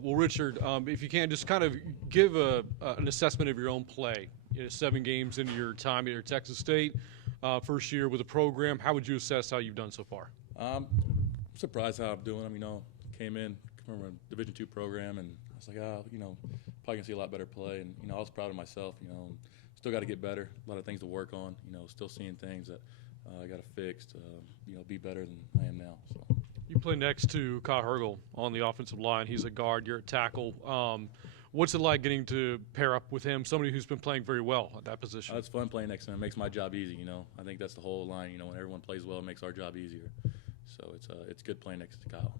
Well, Richard, if you can, just kind of give an assessment of your own play. 7 games into your time here at Texas State, first year with the program. How would you assess how you've done so far? I'm surprised how I'm doing. Came from a Division II program, and I was like, probably gonna see a lot better play. And I was proud of myself. Still got to get better. A lot of things to work on. Still seeing things that I got to fix to be better than I am now. So. You play next to Kyle Hergel on the offensive line. He's a guard. You're a tackle. What's it like getting to pair up with him, somebody who's been playing very well at that position? It's fun playing next to him. It makes my job easy, I think that's the whole line. When everyone plays well, it makes our job easier. So it's good playing next to Kyle.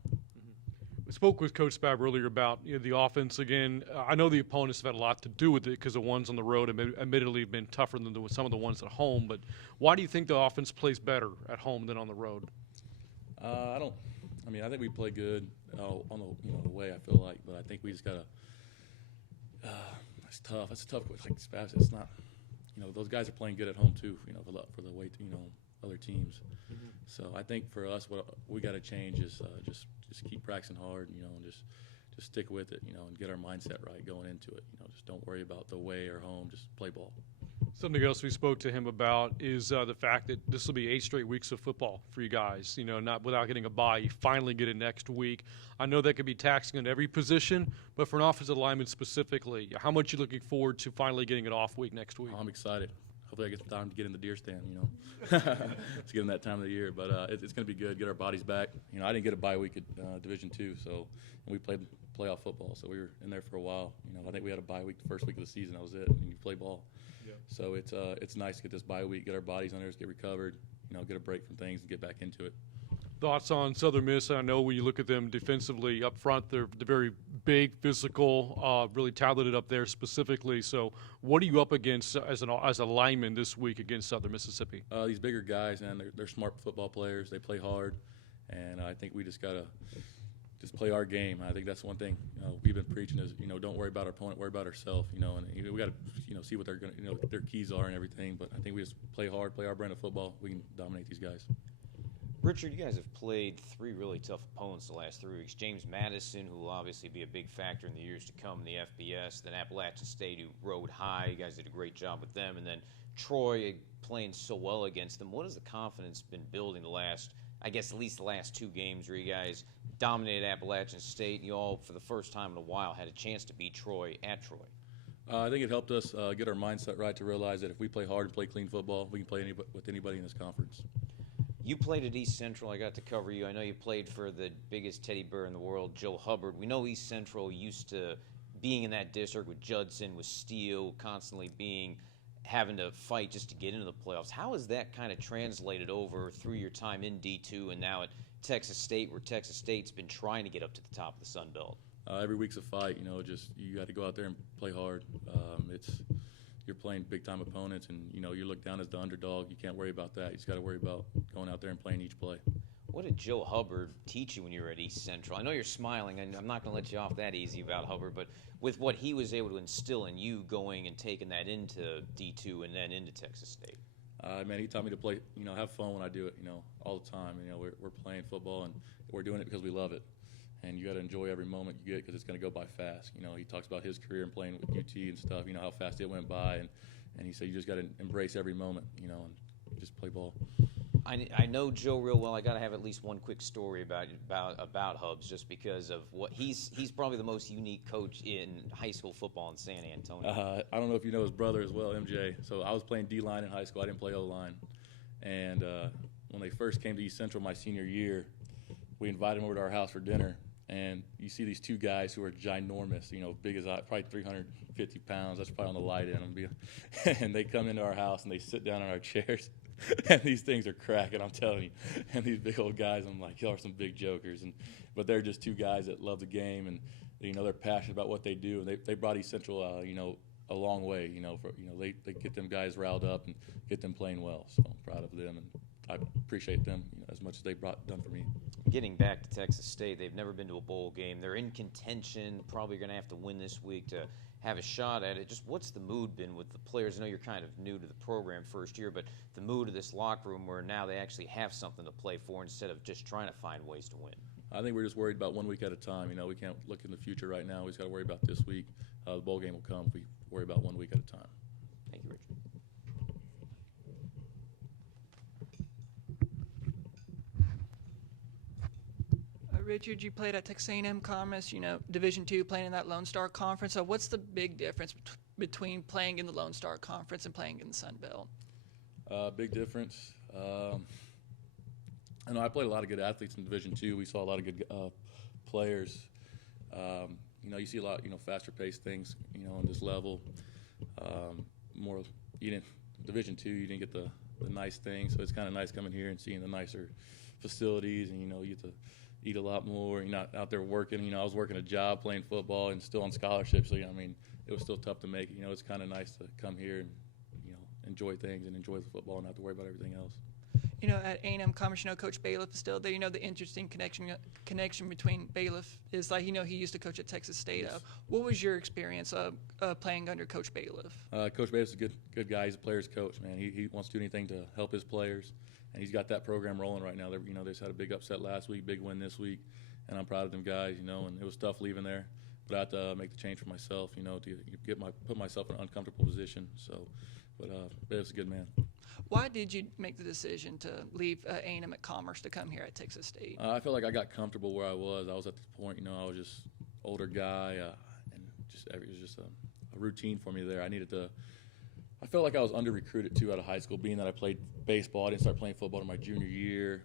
We spoke with Coach Spabb earlier about the offense again. I know the opponents have had a lot to do with it because the ones on the road admittedly have been tougher than some of the ones at home. But why do you think the offense plays better at home than on the road? I think we play good on the way, I feel like, but I think we just gotta. It's tough. It's tough. Like Spabb, it's not. Those guys are playing good at home too. For the way other teams. Mm-hmm. So I think for us, what we got to change is just keep practicing hard, and just stick with it, and get our mindset right going into it. Just don't worry about the way or home. Just play ball. Something else we spoke to him about is the fact that this will be 8 straight weeks of football for you guys. Not without getting a bye. You finally get it next week. I know that could be taxing on every position, but for an offensive lineman specifically, how much are you looking forward to finally getting an off week next week? I'm excited. Hopefully I get some time to get in the deer stand, It's getting that time of the year. But it's going to be good, get our bodies back. I didn't get a bye week at Division II, and we played playoff football, so we were in there for a while. I think we had a bye week the first week of the season. That was it, and you play ball. Yeah. So it's nice to get this bye week, get our bodies on there, get recovered, get a break from things and get back into it. Thoughts on Southern Miss? I know when you look at them defensively up front, they're very big, physical, really talented up there specifically. So what are you up against as a lineman this week against Southern Mississippi? These bigger guys, and they're smart football players. They play hard, and I think we just got to play our game. I think that's one thing we've been preaching is, don't worry about our opponent, worry about ourselves, and we got to, see what they're going to, their keys are and everything. But I think we just play hard, play our brand of football. We can dominate these guys. Richard, you guys have played 3 really tough opponents the last 3 weeks. James Madison, who will obviously be a big factor in the years to come in the FBS, then Appalachian State, who rode high. You guys did a great job with them. And then Troy playing so well against them. What has the confidence been building at least the last 2 games where you guys dominated Appalachian State? You all, for the first time in a while, had a chance to beat Troy at Troy. I think it helped us get our mindset right to realize that if we play hard and play clean football, we can play with anybody in this conference. You played at East Central. I got to cover you. I know you played for the biggest teddy bear in the world, Joe Hubbard. We know East Central used to being in that district with Judson, with Steele, constantly having to fight just to get into the playoffs. How has that kind of translated over through your time in D2 and now at Texas State, where Texas State's been trying to get up to the top of the Sun Belt? Every week's a fight. You got to go out there and play hard. You're playing big-time opponents, and, you look down as the underdog. You can't worry about that. You just got to worry about going out there and playing each play. What did Joe Hubbard teach you when you were at East Central? I know you're smiling, and I'm not going to let you off that easy about Hubbard, but with what he was able to instill in you going and taking that into D2 and then into Texas State. He taught me to play, have fun when I do it, all the time. We're playing football, and we're doing it because we love it. And you got to enjoy every moment you get because it's going to go by fast. He talks about his career and playing with UT and stuff, how fast it went by. And he said you just got to embrace every moment, and just play ball. I know Joe real well. I got to have at least one quick story about Hubs, just because of what he's probably the most unique coach in high school football in San Antonio. I don't know if you know his brother as well, MJ. So I was playing D-line in high school. I didn't play O-line. And when they first came to East Central my senior year, we invited them over to our house for dinner. And you see these 2 guys who are ginormous, big as I, probably 350 pounds. That's probably on the light end. And they come into our house and they sit down in our chairs. And these things are cracking, I'm telling you. And these big old guys, I'm like, y'all are some big jokers. But they're just 2 guys that love the game, and they're passionate about what they do. And they brought East Central, a long way. They get them guys riled up and get them playing well. So I'm proud of them, and I appreciate them as much as they've done for me. Getting back to Texas State, they've never been to a bowl game. They're in contention, probably going to have to win this week to have a shot at it. Just what's the mood been with the players? I know you're kind of new to the program first year, but the mood of this locker room where now they actually have something to play for instead of just trying to find ways to win. I think we're just worried about 1 week at a time. You know, we can't look in the future right now. We just got to worry about this week. The bowl game will come if we worry about 1 week at a time. Thank you, Richard. Richard, you played at Texas A&M Commerce, you know, Division II, playing in that Lone Star Conference. So what's the big difference between playing in the Lone Star Conference and playing in the Sun Belt? Big difference. I know I played a lot of good athletes in Division II. We saw a lot of good players. You know, you see a lot, you know, faster paced things, you know, on this level. More, you didn't, Division II, you didn't get the nice things. So it's kind of nice coming here and seeing the nicer facilities, and, you know, you get to eat a lot more. You're not out there working. You know, I was working a job playing football and still on scholarship. So, you know, I mean, it was still tough to make it. You know, it's kind of nice to come here and, you know, enjoy things and enjoy the football and not have to worry about everything else. You know, at A&M Commerce, you know, Coach Bailiff is still there. You know, the interesting connection between Bailiff is, like, you know, he used to coach at Texas State. Yes. What was your experience playing under Coach Bailiff? Coach Bailiff's a good guy. He's a player's coach, man. He wants to do anything to help his players, and he's got that program rolling right now. You know, they just had a big upset last week, big win this week, and I'm proud of them guys, you know, and it was tough leaving there. But I had to make the change for myself, you know, to put myself in an uncomfortable position. So, but Bailiff's a good man. Why did you make the decision to leave A&M at Commerce to come here at Texas State? I felt like I got comfortable where I was. I was at the point, you know, I was just older guy, and it was just a routine for me there. I felt like I was under-recruited, too, out of high school, being that I played baseball. I didn't start playing football in my junior year,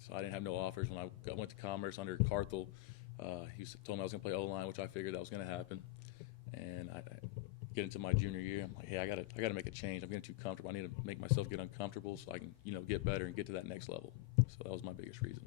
so I didn't have no offers. When I went to Commerce under Carthel, he told me I was going to play O-line, which I figured that was going to happen. And I get into my junior year, I'm like, hey, I gotta make a change. I'm getting too comfortable. I need to make myself get uncomfortable so I can, you know, get better and get to that next level. So that was my biggest reason.